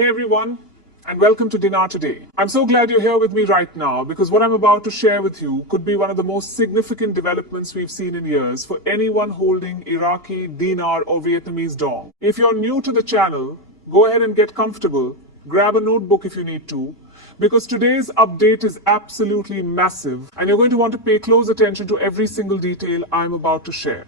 Hey everyone, and welcome to Dinar Today. I'm so glad you're here with me right now because what I'm about to share with you could be one of the most significant developments we've seen in years for anyone holding Iraqi Dinar or Vietnamese dong. If you're new to the channel, go ahead and get comfortable. Grab a notebook if you need to, because today's update is absolutely massive and you're going to want to pay close attention to every single detail I'm about to share.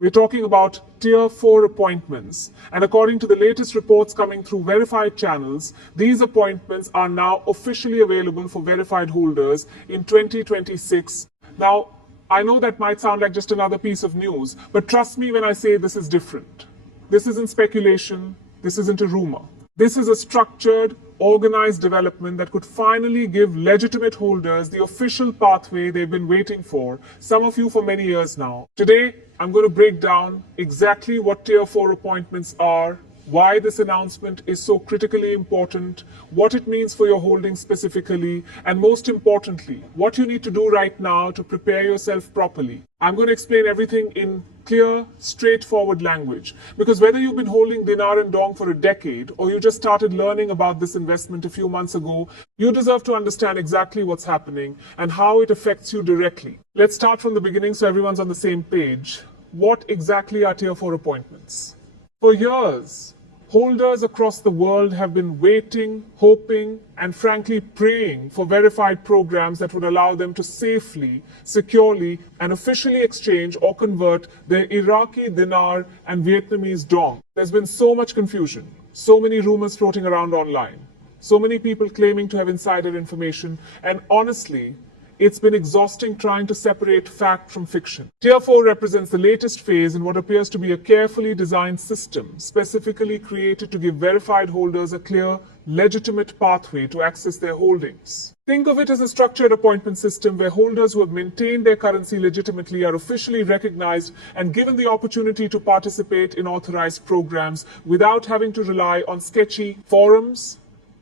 We're talking about Tier 4 appointments, and according to the latest reports coming through verified channels, these appointments are now officially available for verified holders in 2026. Now, I know that might sound like just another piece of news, but trust me when I say this is different. This isn't speculation, this isn't a rumor. This is a structured, organized development that could finally give legitimate holders the official pathway they've been waiting for, some of you for many years now. Today, I'm going to break down exactly what Tier 4 appointments are, why this announcement is so critically important, what it means for your holdings specifically, and most importantly, what you need to do right now to prepare yourself properly. I'm going to explain everything in clear, straightforward language, because whether you've been holding dinar and dong for a decade or you just started learning about this investment a few months ago, you deserve to understand exactly what's happening and how it affects you directly. Let's start from the beginning so everyone's on the same page. What exactly are Tier 4 appointments? For years, holders across the world have been waiting, hoping, and frankly praying for verified programs that would allow them to safely, securely, and officially exchange or convert their Iraqi dinar and Vietnamese dong. There's been so much confusion, so many rumors floating around online, so many people claiming to have insider information, and honestly, it's been exhausting trying to separate fact from fiction. Tier 4 represents the latest phase in what appears to be a carefully designed system, specifically created to give verified holders a clear, legitimate pathway to access their holdings. Think of it as a structured appointment system where holders who have maintained their currency legitimately are officially recognized and given the opportunity to participate in authorized programs without having to rely on sketchy forums,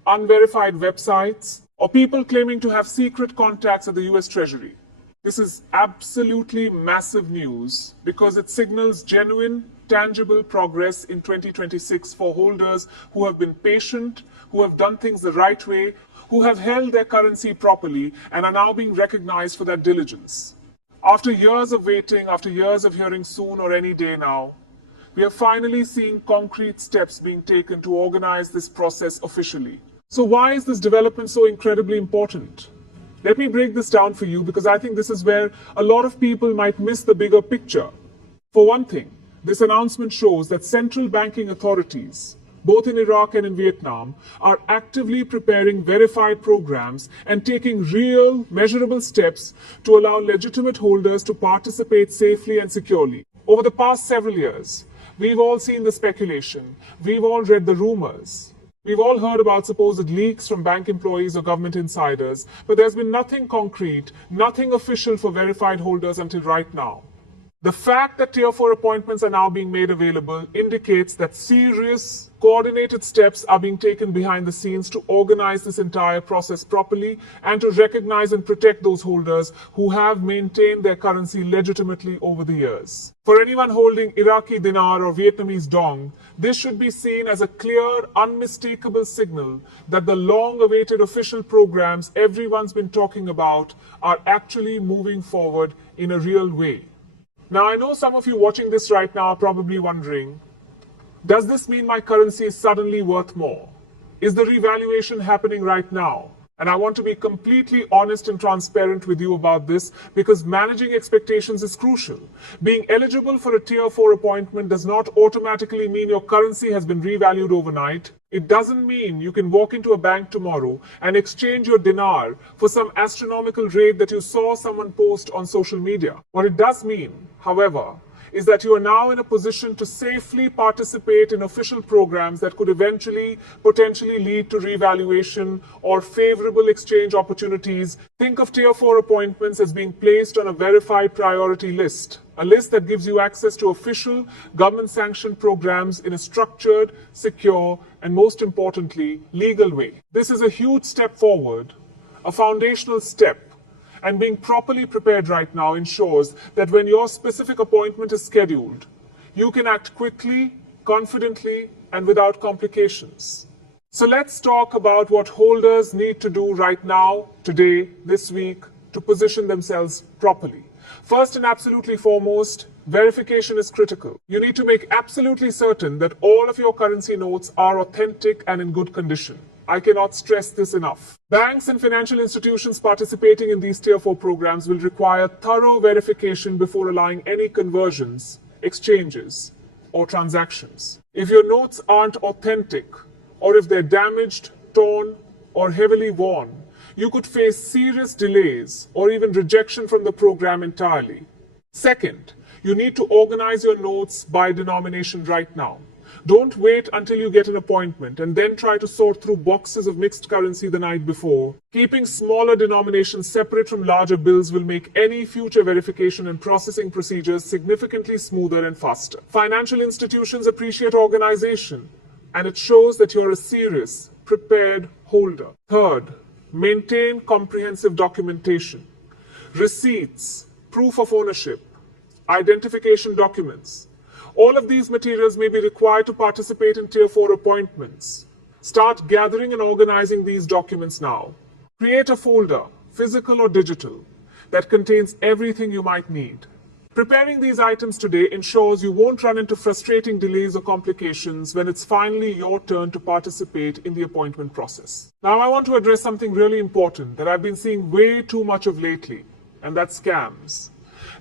unverified websites, or people claiming to have secret contacts at the US Treasury. This is absolutely massive news because it signals genuine, tangible progress in 2026 for holders who have been patient, who have done things the right way, who have held their currency properly, and are now being recognized for that diligence. After years of waiting, after years of hearing soon or any day now, we are finally seeing concrete steps being taken to organize this process officially. So why is this development so incredibly important? Let me break this down for you because I think this is where a lot of people might miss the bigger picture. For one thing, this announcement shows that central banking authorities, both in Iraq and in Vietnam, are actively preparing verified programs and taking real, measurable steps to allow legitimate holders to participate safely and securely. Over the past several years, we've all seen the speculation, we've all read the rumors. We've all heard about supposed leaks from bank employees or government insiders, but there's been nothing concrete, nothing official for verified holders until right now. The fact that Tier 4 appointments are now being made available indicates that serious, coordinated steps are being taken behind the scenes to organize this entire process properly and to recognize and protect those holders who have maintained their currency legitimately over the years. For anyone holding Iraqi dinar or Vietnamese dong, this should be seen as a clear, unmistakable signal that the long-awaited official programs everyone's been talking about are actually moving forward in a real way. Now, I know some of you watching this right now are probably wondering, does this mean my currency is suddenly worth more? Is the revaluation happening right now? And I want to be completely honest and transparent with you about this because managing expectations is crucial. Being eligible for a Tier 4 appointment does not automatically mean your currency has been revalued overnight. It doesn't mean you can walk into a bank tomorrow and exchange your dinar for some astronomical rate that you saw someone post on social media. What it does mean, however, is that you are now in a position to safely participate in official programs that could eventually potentially lead to revaluation or favorable exchange opportunities. Think of Tier 4 appointments as being placed on a verified priority list, a list that gives you access to official government-sanctioned programs in a structured, secure, and most importantly, legal way. This is a huge step forward, a foundational step. And being properly prepared right now ensures that when your specific appointment is scheduled, you can act quickly, confidently, and without complications. So let's talk about what holders need to do right now, today, this week, to position themselves properly. First and absolutely foremost, verification is critical. You need to make absolutely certain that all of your currency notes are authentic and in good condition. I cannot stress this enough. Banks and financial institutions participating in these Tier 4 programs will require thorough verification before allowing any conversions, exchanges, or transactions. If your notes aren't authentic, or if they're damaged, torn, or heavily worn, you could face serious delays or even rejection from the program entirely. Second, you need to organize your notes by denomination right now. Don't wait until you get an appointment and then try to sort through boxes of mixed currency the night before. Keeping smaller denominations separate from larger bills will make any future verification and processing procedures significantly smoother and faster. Financial institutions appreciate organization, and it shows that you're a serious, prepared holder. Third, maintain comprehensive documentation. Receipts, proof of ownership, identification documents. All of these materials may be required to participate in Tier 4 appointments. Start gathering and organizing these documents now. Create a folder, physical or digital, that contains everything you might need. Preparing these items today ensures you won't run into frustrating delays or complications when it's finally your turn to participate in the appointment process. Now, I want to address something really important that I've been seeing way too much of lately, and that's scams.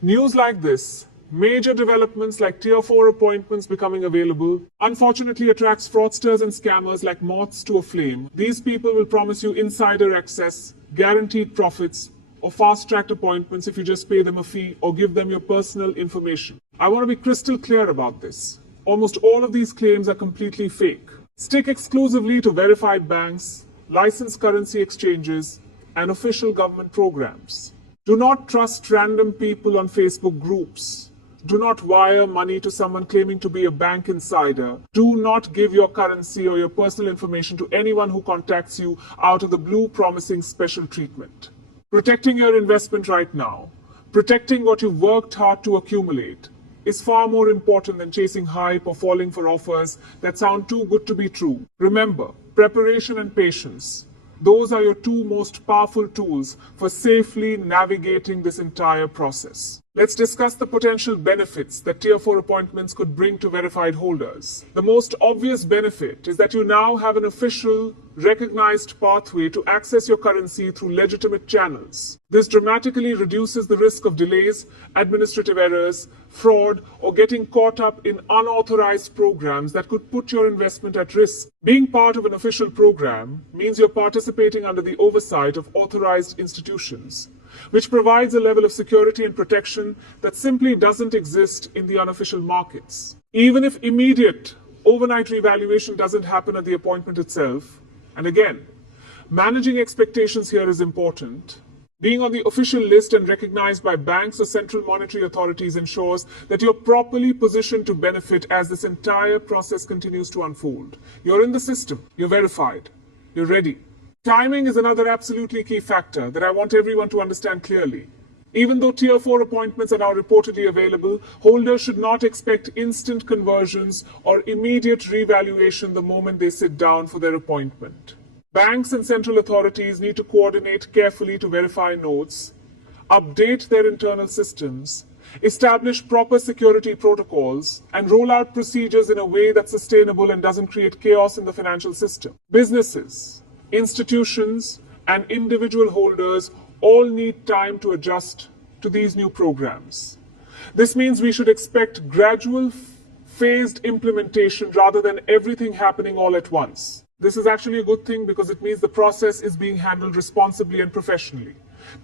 News like this, major developments like Tier 4 appointments becoming available, unfortunately attracts fraudsters and scammers like moths to a flame. These people will promise you insider access, guaranteed profits, or fast-tracked appointments if you just pay them a fee or give them your personal information. I want to be crystal clear about this. Almost all of these claims are completely fake. Stick exclusively to verified banks, licensed currency exchanges, and official government programs. Do not trust random people on Facebook groups. Do not wire money to someone claiming to be a bank insider. Do not give your currency or your personal information to anyone who contacts you out of the blue promising special treatment. Protecting your investment right now, protecting what you've worked hard to accumulate, is far more important than chasing hype or falling for offers that sound too good to be true. Remember, preparation and patience, those are your two most powerful tools for safely navigating this entire process. Let's discuss the potential benefits that Tier 4 appointments could bring to verified holders. The most obvious benefit is that you now have an official, recognized pathway to access your currency through legitimate channels. This dramatically reduces the risk of delays, administrative errors, fraud, or getting caught up in unauthorized programs that could put your investment at risk. Being part of an official program means you're participating under the oversight of authorized institutions, which provides a level of security and protection that simply doesn't exist in the unofficial markets. Even if immediate overnight revaluation doesn't happen at the appointment itself, and again, managing expectations here is important. Being on the official list and recognized by banks or central monetary authorities ensures that you're properly positioned to benefit as this entire process continues to unfold. You're in the system, you're verified, you're ready. Timing is another absolutely key factor that I want everyone to understand clearly. Even though Tier 4 appointments are now reportedly available, holders should not expect instant conversions or immediate revaluation the moment they sit down for their appointment. Banks and central authorities need to coordinate carefully to verify notes, update their internal systems, establish proper security protocols, and roll out procedures in a way that's sustainable and doesn't create chaos in the financial system. Businesses, institutions, and individual holders all need time to adjust to these new programs. This means we should expect gradual, phased implementation rather than everything happening all at once. This is actually a good thing because it means the process is being handled responsibly and professionally.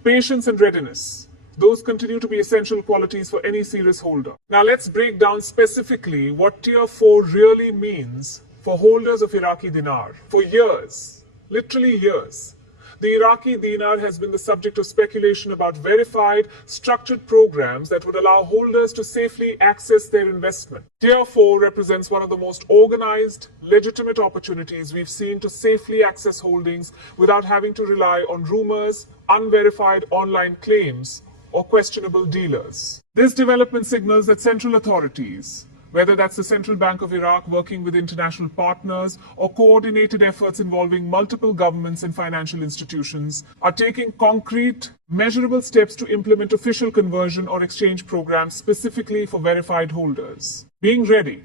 Patience and readiness, those continue to be essential qualities for any serious holder. Now let's break down specifically what Tier 4 really means for holders of Iraqi Dinar. For years, literally years, the Iraqi Dinar has been the subject of speculation about verified, structured programs that would allow holders to safely access their investment. Tier 4 represents one of the most organized, legitimate opportunities we've seen to safely access holdings without having to rely on rumors, unverified online claims, or questionable dealers. This development signals that central authorities, whether that's the Central Bank of Iraq working with international partners or coordinated efforts involving multiple governments and financial institutions, are taking concrete, measurable steps to implement official conversion or exchange programs specifically for verified holders. Being ready,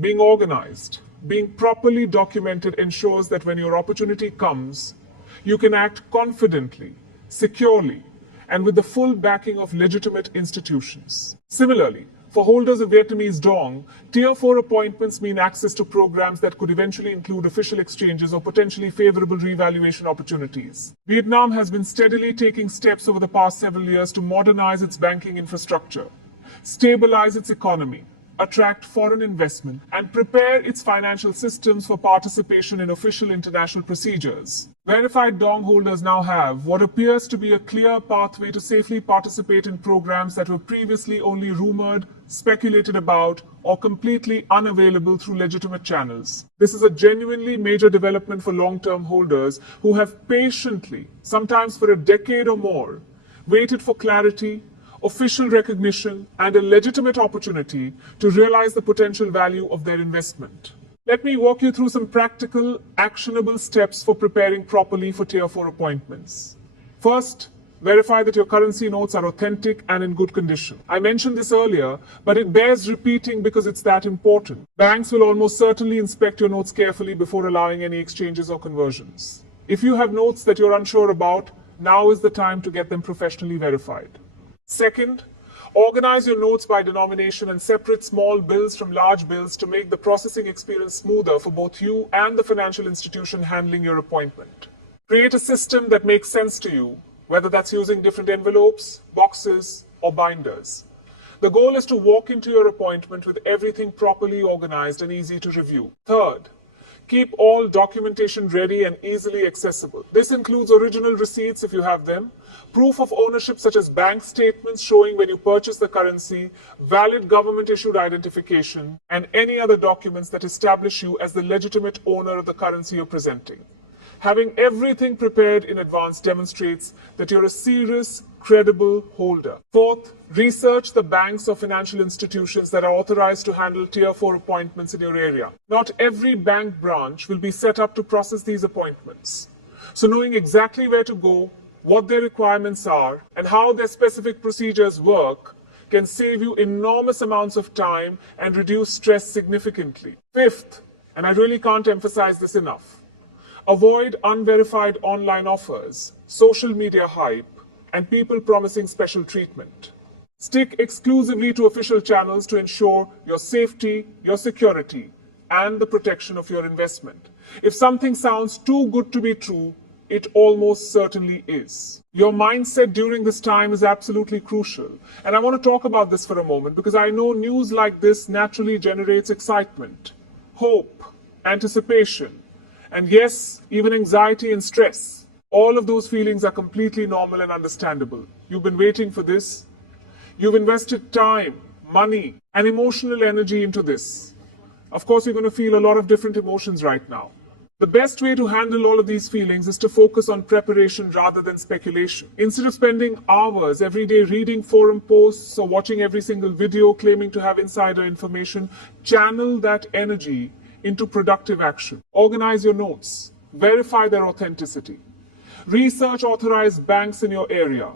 being organized, being properly documented ensures that when your opportunity comes, you can act confidently, securely, and with the full backing of legitimate institutions. Similarly, for holders of Vietnamese dong, Tier 4 appointments mean access to programs that could eventually include official exchanges or potentially favorable revaluation opportunities. Vietnam has been steadily taking steps over the past several years to modernize its banking infrastructure, stabilize its economy, attract foreign investment, and prepare its financial systems for participation in official international procedures. Verified dong holders now have what appears to be a clear pathway to safely participate in programs that were previously only rumored, speculated about, or completely unavailable through legitimate channels. This is a genuinely major development for long-term holders who have patiently, sometimes for a decade or more, waited for clarity, official recognition, and a legitimate opportunity to realize the potential value of their investment. Let me walk you through some practical, actionable steps for preparing properly for Tier 4 appointments. First, verify that your currency notes are authentic and in good condition. I mentioned this earlier, but it bears repeating because it's that important. Banks will almost certainly inspect your notes carefully before allowing any exchanges or conversions. If you have notes that you're unsure about, now is the time to get them professionally verified. Second, organize your notes by denomination and separate small bills from large bills to make the processing experience smoother for both you and the financial institution handling your appointment. Create a system that makes sense to you, whether that's using different envelopes, boxes, or binders. The goal is to walk into your appointment with everything properly organized and easy to review. Third, keep all documentation ready and easily accessible. This includes original receipts if you have them, proof of ownership such as bank statements showing when you purchased the currency, valid government-issued identification, and any other documents that establish you as the legitimate owner of the currency you're presenting. Having everything prepared in advance demonstrates that you're a serious, credible holder. Fourth, research the banks or financial institutions that are authorized to handle Tier 4 appointments in your area. Not every bank branch will be set up to process these appointments. So knowing exactly where to go, what their requirements are, and how their specific procedures work can save you enormous amounts of time and reduce stress significantly. Fifth, and I really can't emphasize this enough, avoid unverified online offers, social media hype, and people promising special treatment. Stick exclusively to official channels to ensure your safety, your security, and the protection of your investment. If something sounds too good to be true, it almost certainly is. Your mindset during this time is absolutely crucial. And I want to talk about this for a moment because I know news like this naturally generates excitement, hope, anticipation, and yes, even anxiety and stress. All of those feelings are completely normal and understandable. You've been waiting for this. You've invested time, money, and emotional energy into this. Of course, you're going to feel a lot of different emotions right now. The best way to handle all of these feelings is to focus on preparation rather than speculation. Instead of spending hours every day reading forum posts or watching every single video claiming to have insider information, channel that energy into productive action. Organize your notes. Verify their authenticity. Research authorized banks in your area.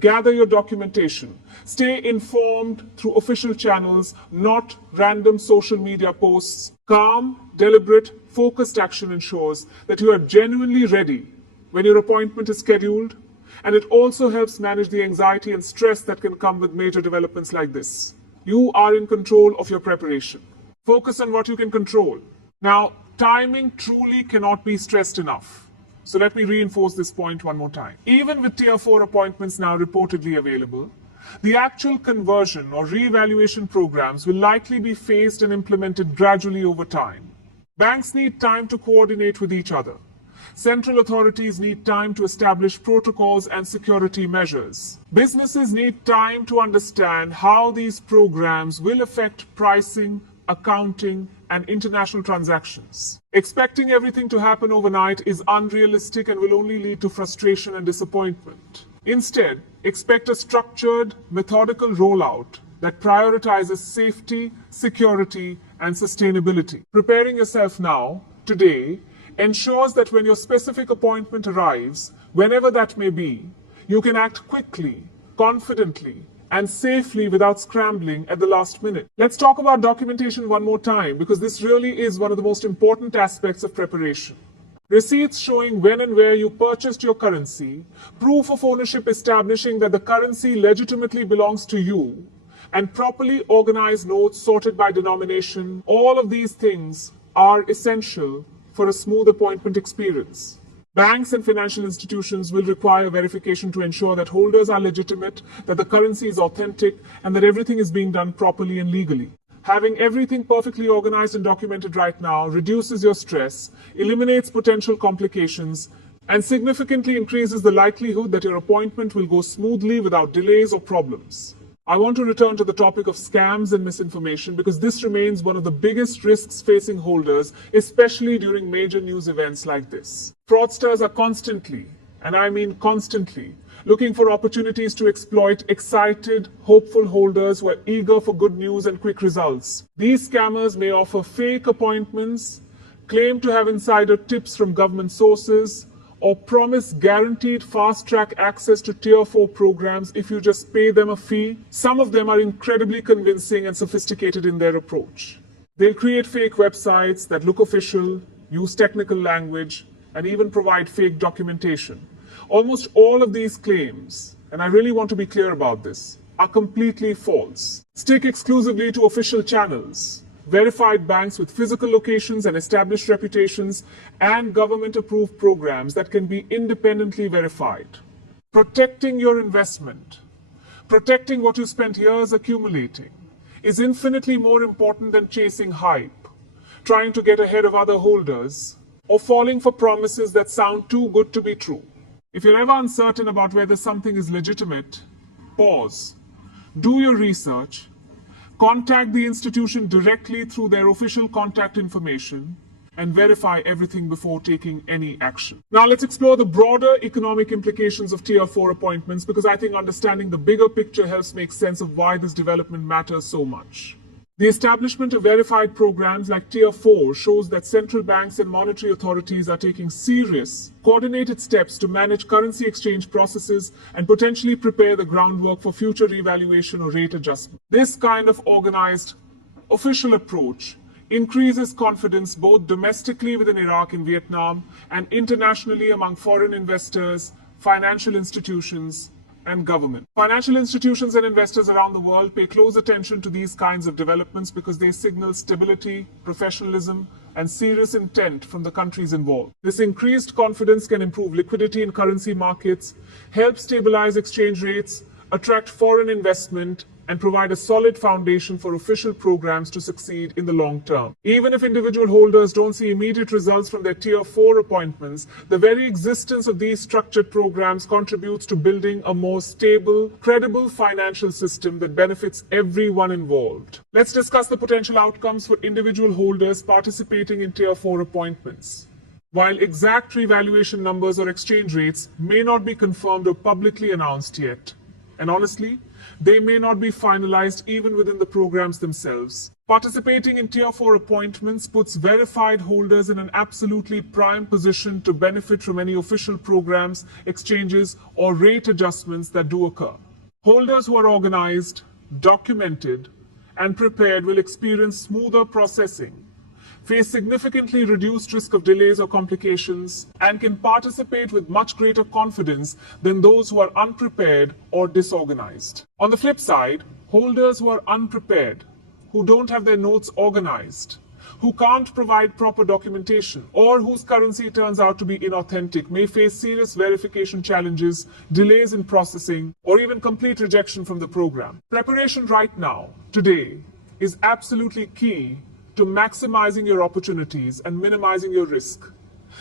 Gather your documentation. Stay informed through official channels, not random social media posts. Calm, deliberate, focused action ensures that you are genuinely ready when your appointment is scheduled, and it also helps manage the anxiety and stress that can come with major developments like this. You are in control of your preparation. Focus on what you can control. Now, timing truly cannot be stressed enough. So let me reinforce this point one more time. Even with Tier 4 appointments now reportedly available, the actual conversion or reevaluation programs will likely be phased and implemented gradually over time. Banks need time to coordinate with each other. Central authorities need time to establish protocols and security measures. Businesses need time to understand how these programs will affect pricing, accounting, and international transactions. Expecting everything to happen overnight is unrealistic and will only lead to frustration and disappointment. Instead, expect a structured, methodical rollout that prioritizes safety, security, and sustainability. Preparing yourself now, today, ensures that when your specific appointment arrives, whenever that may be, you can act quickly, confidently, and safely without scrambling at the last minute. Let's talk about documentation one more time, because this really is one of the most important aspects of preparation. Receipts showing when and where you purchased your currency, proof of ownership establishing that the currency legitimately belongs to you, and properly organized notes sorted by denomination, all of these things are essential for a smooth appointment experience. Banks and financial institutions will require verification to ensure that holders are legitimate, that the currency is authentic, and that everything is being done properly and legally. Having everything perfectly organized and documented right now reduces your stress, eliminates potential complications, and significantly increases the likelihood that your appointment will go smoothly without delays or problems. I want to return to the topic of scams and misinformation because this remains one of the biggest risks facing holders, especially during major news events like this. Fraudsters are constantly, and I mean constantly, looking for opportunities to exploit excited, hopeful holders who are eager for good news and quick results. These scammers may offer fake appointments, claim to have insider tips from government sources, or promise guaranteed fast-track access to Tier 4 programs if you just pay them a fee. Some of them are incredibly convincing and sophisticated in their approach. They'll create fake websites that look official, use technical language, and even provide fake documentation. Almost all of these claims, and I really want to be clear about this, are completely false. Stick exclusively to official channels, verified banks with physical locations and established reputations, and government-approved programs that can be independently verified. Protecting your investment, protecting what you spent years accumulating, is infinitely more important than chasing hype, trying to get ahead of other holders, or falling for promises that sound too good to be true. If you're ever uncertain about whether something is legitimate, pause, do your research, contact the institution directly through their official contact information, and verify everything before taking any action. Now let's explore the broader economic implications of Tier 4 appointments because I think understanding the bigger picture helps make sense of why this development matters so much. The establishment of verified programs like Tier 4 shows that central banks and monetary authorities are taking serious, coordinated steps to manage currency exchange processes and potentially prepare the groundwork for future revaluation or rate adjustment. This kind of organized, official approach increases confidence both domestically within Iraq and Vietnam and internationally among foreign investors, financial institutions, and government. Financial institutions and investors around the world pay close attention to these kinds of developments because they signal stability, professionalism, and serious intent from the countries involved. This increased confidence can improve liquidity in currency markets, help stabilize exchange rates, attract foreign investment, and provide a solid foundation for official programs to succeed in the long term. Even if individual holders don't see immediate results from their Tier 4 appointments, the very existence of these structured programs contributes to building a more stable, credible financial system that benefits everyone involved. Let's discuss the potential outcomes for individual holders participating in Tier 4 appointments. While exact revaluation numbers or exchange rates may not be confirmed or publicly announced yet, and honestly, they may not be finalized even within the programs themselves. Participating in Tier 4 appointments puts verified holders in an absolutely prime position to benefit from any official programs, exchanges, or rate adjustments that do occur. Holders who are organized, documented, and prepared will experience smoother processing, face significantly reduced risk of delays or complications, and can participate with much greater confidence than those who are unprepared or disorganized. On the flip side, holders who are unprepared, who don't have their notes organized, who can't provide proper documentation, or whose currency turns out to be inauthentic may face serious verification challenges, delays in processing, or even complete rejection from the program. Preparation right now, today, is absolutely key to maximizing your opportunities and minimizing your risk.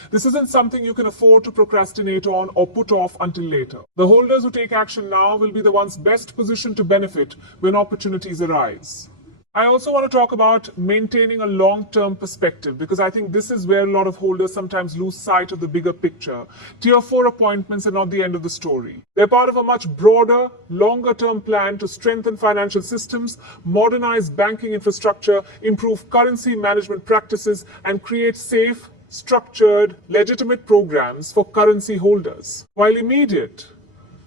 This isn't something you can afford to procrastinate on or put off until later. The holders who take action now will be the ones best positioned to benefit when opportunities arise. I also want to talk about maintaining a long-term perspective because I think this is where a lot of holders sometimes lose sight of the bigger picture. Tier 4 appointments are not the end of the story. They're part of a much broader, longer-term plan to strengthen financial systems, modernize banking infrastructure, improve currency management practices, and create safe, structured, legitimate programs for currency holders. While immediate,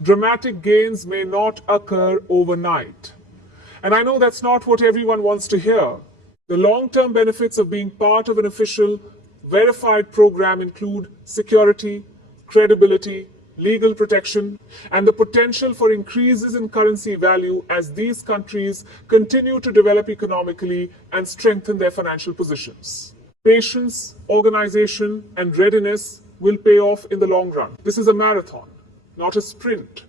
dramatic gains may not occur overnight. And I know that's not what everyone wants to hear. The long-term benefits of being part of an official, verified program include security, credibility, legal protection, and the potential for increases in currency value as these countries continue to develop economically and strengthen their financial positions. Patience, organization, and readiness will pay off in the long run. This is a marathon, not a sprint.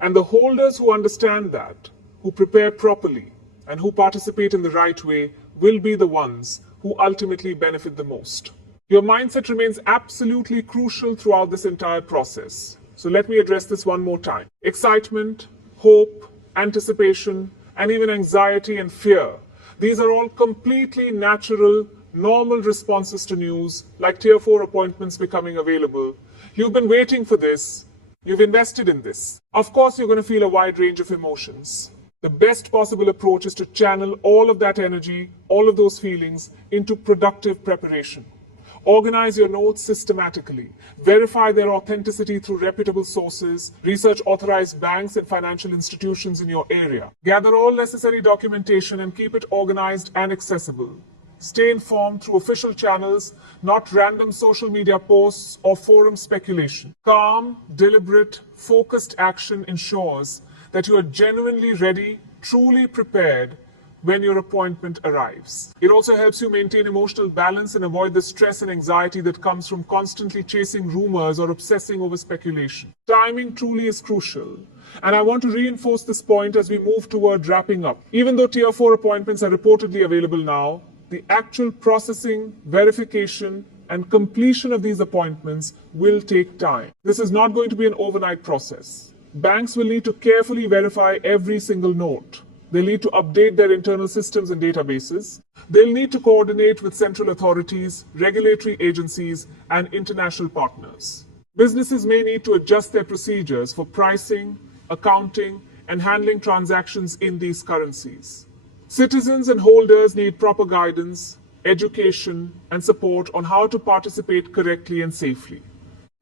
And the holders who understand that, who prepare properly, and who participate in the right way will be the ones who ultimately benefit the most. Your mindset remains absolutely crucial throughout this entire process. So let me address this one more time. Excitement, hope, anticipation, and even anxiety and fear. These are all completely natural, normal responses to news, like Tier 4 appointments becoming available. You've been waiting for this. You've invested in this. Of course, you're going to feel a wide range of emotions. The best possible approach is to channel all of that energy, all of those feelings, into productive preparation. Organize your notes systematically. Verify their authenticity through reputable sources. Research authorized banks and financial institutions in your area. Gather all necessary documentation and keep it organized and accessible. Stay informed through official channels, not random social media posts or forum speculation. Calm, deliberate, focused action ensures that you are genuinely ready, truly prepared when your appointment arrives. It also helps you maintain emotional balance and avoid the stress and anxiety that comes from constantly chasing rumors or obsessing over speculation. Timing truly is crucial. And I want to reinforce this point as we move toward wrapping up. Even though Tier 4 appointments are reportedly available now, the actual processing, verification, and completion of these appointments will take time. This is not going to be an overnight process. Banks will need to carefully verify every single note. They'll need to update their internal systems and databases. They'll need to coordinate with central authorities, regulatory agencies, and international partners. Businesses may need to adjust their procedures for pricing, accounting, and handling transactions in these currencies. Citizens and holders need proper guidance, education, and support on how to participate correctly and safely.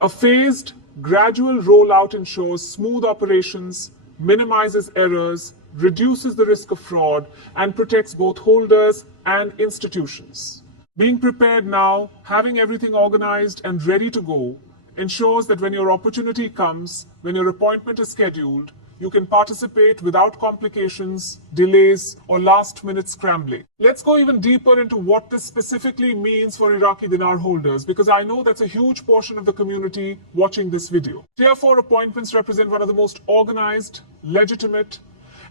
A phased, gradual rollout ensures smooth operations, minimizes errors, reduces the risk of fraud, and protects both holders and institutions. Being prepared now, having everything organized and ready to go, ensures that when your opportunity comes, when your appointment is scheduled, you can participate without complications, delays, or last-minute scrambling. Let's go even deeper into what this specifically means for Iraqi Dinar holders, because I know that's a huge portion of the community watching this video. Tier 4 appointments represent one of the most organized, legitimate,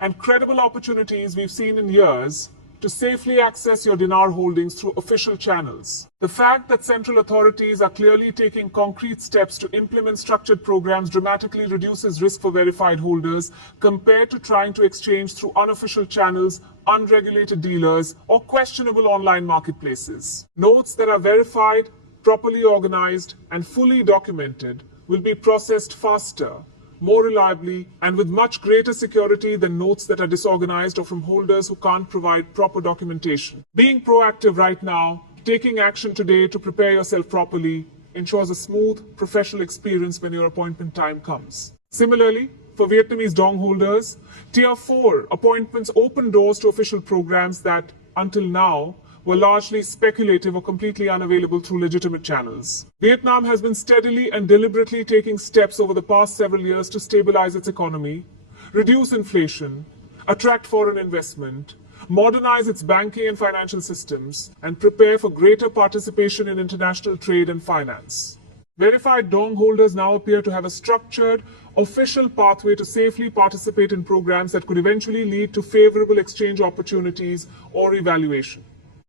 and credible opportunities we've seen in years to safely access your dinar holdings through official channels. The fact that central authorities are clearly taking concrete steps to implement structured programs dramatically reduces risk for verified holders compared to trying to exchange through unofficial channels, unregulated dealers, or questionable online marketplaces. Notes that are verified, properly organized, and fully documented will be processed faster, more reliably, and with much greater security than notes that are disorganized or from holders who can't provide proper documentation. Being proactive right now, taking action today to prepare yourself properly, ensures a smooth, professional experience when your appointment time comes. Similarly, for Vietnamese dong holders, Tier 4 appointments open doors to official programs that, until now, were largely speculative or completely unavailable through legitimate channels. Vietnam has been steadily and deliberately taking steps over the past several years to stabilize its economy, reduce inflation, attract foreign investment, modernize its banking and financial systems, and prepare for greater participation in international trade and finance. Verified dong holders now appear to have a structured, official pathway to safely participate in programs that could eventually lead to favorable exchange opportunities or revaluation.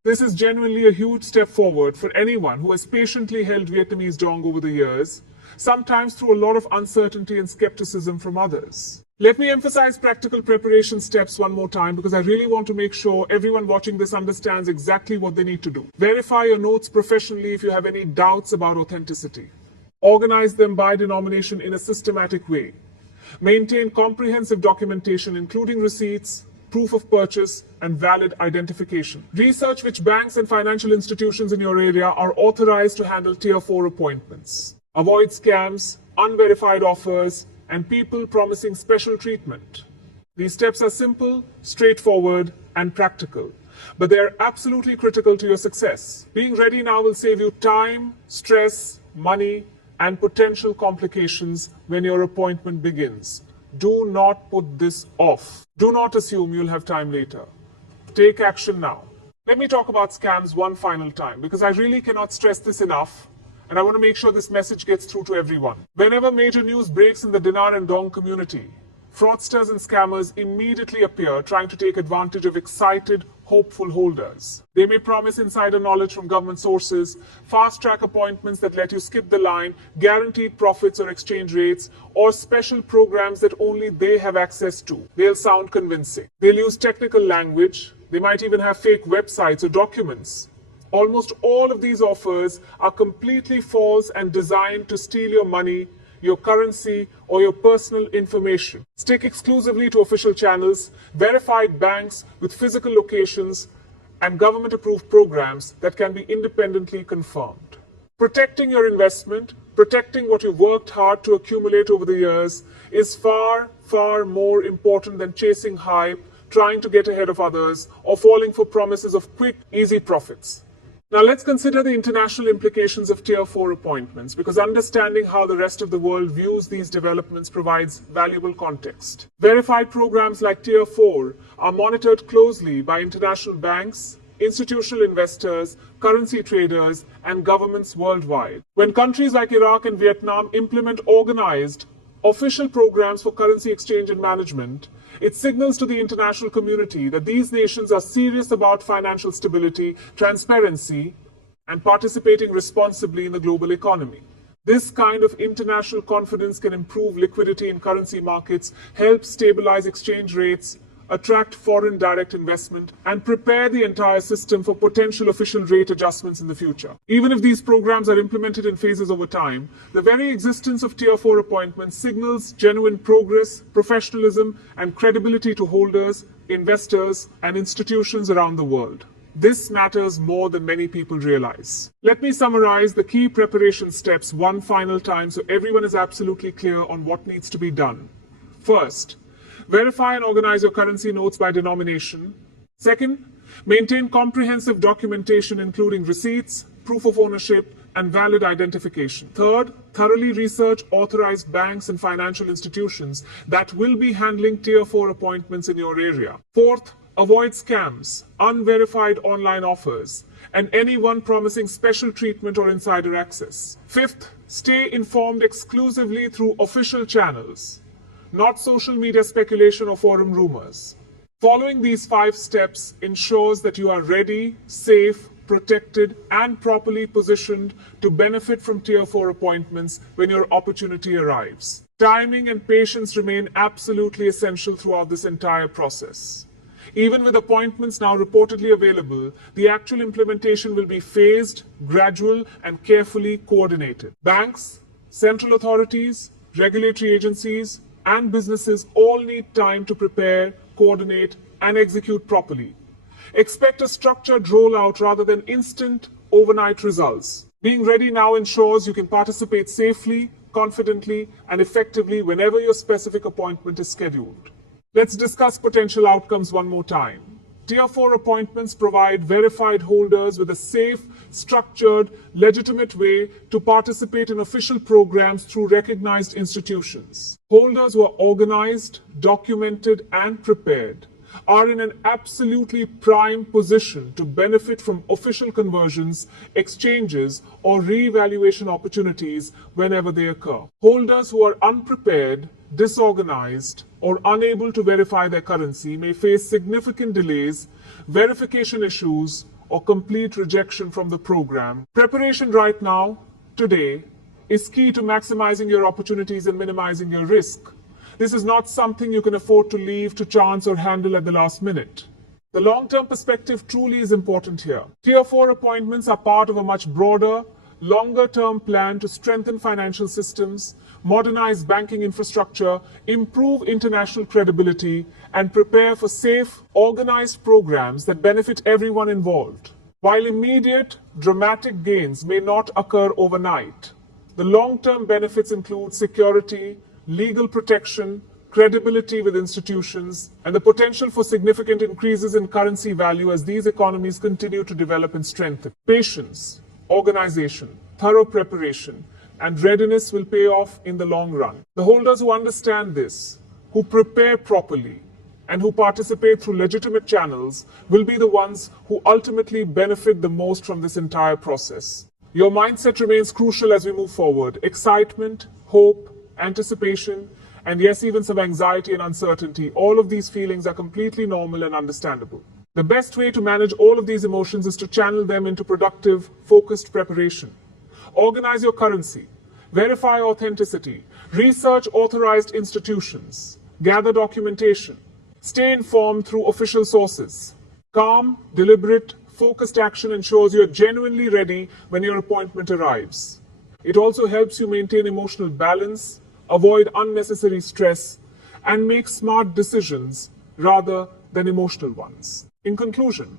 This is genuinely a huge step forward for anyone who has patiently held Vietnamese dong over the years, sometimes through a lot of uncertainty and skepticism from others. Let me emphasize practical preparation steps one more time because I really want to make sure everyone watching this understands exactly what they need to do. Verify your notes professionally if you have any doubts about authenticity. Organize them by denomination in a systematic way. Maintain comprehensive documentation including receipts, proof of purchase, and valid identification. Research which banks and financial institutions in your area are authorized to handle Tier 4 appointments. Avoid scams, unverified offers, and people promising special treatment. These steps are simple, straightforward, and practical, but they are absolutely critical to your success. Being ready now will save you time, stress, money, and potential complications when your appointment begins. Do not put this off. Do not assume you'll have time later. Take action now. Let me talk about scams one final time because I really cannot stress this enough. And I want to make sure this message gets through to everyone. Whenever major news breaks in the Dinar and Dong community, fraudsters and scammers immediately appear trying to take advantage of excited, hopeful holders. They may promise insider knowledge from government sources, fast-track appointments that let you skip the line, guaranteed profits or exchange rates, or special programs that only they have access to. They'll sound convincing. They'll use technical language. They might even have fake websites or documents. Almost all of these offers are completely false and designed to steal your money, your currency, or your personal information. Stick exclusively to official channels, verified banks with physical locations, and government-approved programs that can be independently confirmed. Protecting your investment, protecting what you've worked hard to accumulate over the years, is far, far more important than chasing hype, trying to get ahead of others, or falling for promises of quick, easy profits. Now let's consider the international implications of Tier 4 appointments because understanding how the rest of the world views these developments provides valuable context. Verified programs like Tier 4 are monitored closely by international banks, institutional investors, currency traders, and governments worldwide. When countries like Iraq and Vietnam implement organized, official programs for currency exchange and management, it signals to the international community that these nations are serious about financial stability, transparency, and participating responsibly in the global economy. This kind of international confidence can improve liquidity in currency markets, help stabilize exchange rates, attract foreign direct investment, and prepare the entire system for potential official rate adjustments in the future. Even if these programs are implemented in phases over time, the very existence of Tier 4 appointments signals genuine progress, professionalism, and credibility to holders, investors, and institutions around the world. This matters more than many people realize. Let me summarize the key preparation steps one final time so everyone is absolutely clear on what needs to be done. First, verify and organize your currency notes by denomination. Second, maintain comprehensive documentation including receipts, proof of ownership, and valid identification. Third, thoroughly research authorized banks and financial institutions that will be handling Tier 4 appointments in your area. Fourth, avoid scams, unverified online offers, and anyone promising special treatment or insider access. Fifth, stay informed exclusively through official channels, not social media speculation or forum rumors. Following these 5 steps ensures that you are ready, safe, protected, and properly positioned to benefit from Tier 4 appointments when your opportunity arrives. Timing and patience remain absolutely essential throughout this entire process. Even with appointments now reportedly available, the actual implementation will be phased, gradual, and carefully coordinated. Banks, central authorities, regulatory agencies, and businesses all need time to prepare, coordinate, and execute properly. Expect a structured rollout rather than instant, overnight results. Being ready now ensures you can participate safely, confidently, and effectively whenever your specific appointment is scheduled. Let's discuss potential outcomes one more time. Tier 4 appointments provide verified holders with a safe, structured, legitimate way to participate in official programs through recognized institutions. Holders who are organized, documented, and prepared are in an absolutely prime position to benefit from official conversions, exchanges, or revaluation opportunities whenever they occur. Holders who are unprepared, disorganized, or unable to verify their currency may face significant delays, verification issues, or complete rejection from the program. Preparation right now, today, is key to maximizing your opportunities and minimizing your risk. This is not something you can afford to leave to chance or handle at the last minute. The long-term perspective truly is important here. Tier 4 appointments are part of a much broader, longer-term plan to strengthen financial systems, modernize banking infrastructure, improve international credibility, and prepare for safe, organized programs that benefit everyone involved. While immediate, dramatic gains may not occur overnight, the long-term benefits include security, legal protection, credibility with institutions, and the potential for significant increases in currency value as these economies continue to develop and strengthen. Patience, organization, thorough preparation, and readiness will pay off in the long run. The holders who understand this, who prepare properly, and who participate through legitimate channels will be the ones who ultimately benefit the most from this entire process. Your mindset remains crucial as we move forward. Excitement, hope, anticipation, and yes, even some anxiety and uncertainty. All of these feelings are completely normal and understandable. The best way to manage all of these emotions is to channel them into productive, focused preparation. Organize your currency, verify authenticity, research authorized institutions, gather documentation, stay informed through official sources. Calm, deliberate, focused action ensures you're genuinely ready when your appointment arrives. It also helps you maintain emotional balance, avoid unnecessary stress, and make smart decisions rather than emotional ones. In conclusion,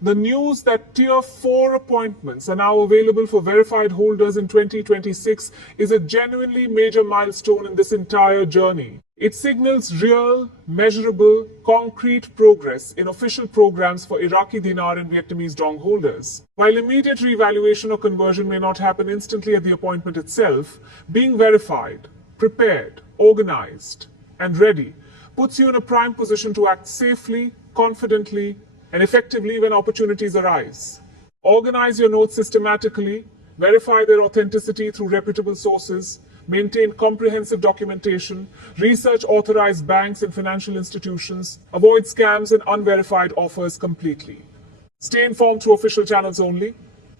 the news that Tier 4 appointments are now available for verified holders in 2026 is a genuinely major milestone in this entire journey. It signals real, measurable, concrete progress in official programs for Iraqi Dinar and Vietnamese Dong holders. While immediate revaluation or conversion may not happen instantly at the appointment itself, being verified, prepared, organized, and ready puts you in a prime position to act safely, confidently, and effectively when opportunities arise. Organize your notes systematically, verify their authenticity through reputable sources, maintain comprehensive documentation, research authorized banks and financial institutions, avoid scams and unverified offers completely. Stay informed through official channels only.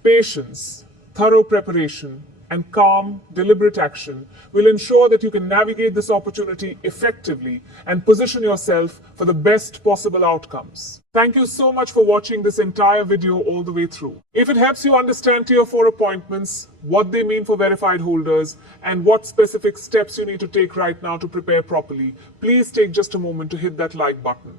Patience, thorough preparation, and calm, deliberate action will ensure that you can navigate this opportunity effectively and position yourself for the best possible outcomes. Thank you so much for watching this entire video all the way through. If it helps you understand Tier 4 appointments, what they mean for verified holders, and what specific steps you need to take right now to prepare properly, please take just a moment to hit that like button.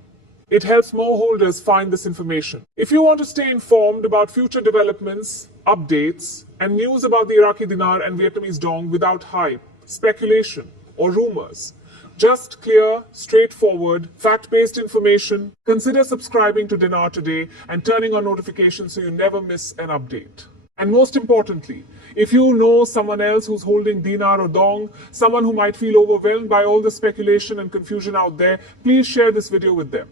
It helps more holders find this information. If you want to stay informed about future developments, updates, and news about the Iraqi Dinar and Vietnamese Dong without hype, speculation, or rumors, just clear, straightforward, fact-based information, consider subscribing to Dinar today and turning on notifications so you never miss an update. And most importantly, if you know someone else who's holding Dinar or Dong, someone who might feel overwhelmed by all the speculation and confusion out there, please share this video with them.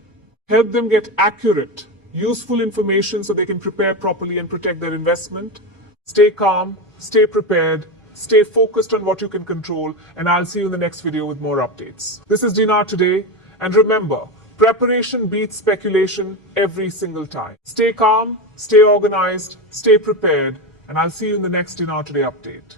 Help them get accurate, useful information so they can prepare properly and protect their investment. Stay calm, stay prepared, stay focused on what you can control, and I'll see you in the next video with more updates. This is Dinar Today, and remember, preparation beats speculation every single time. Stay calm, stay organized, stay prepared, and I'll see you in the next Dinar Today update.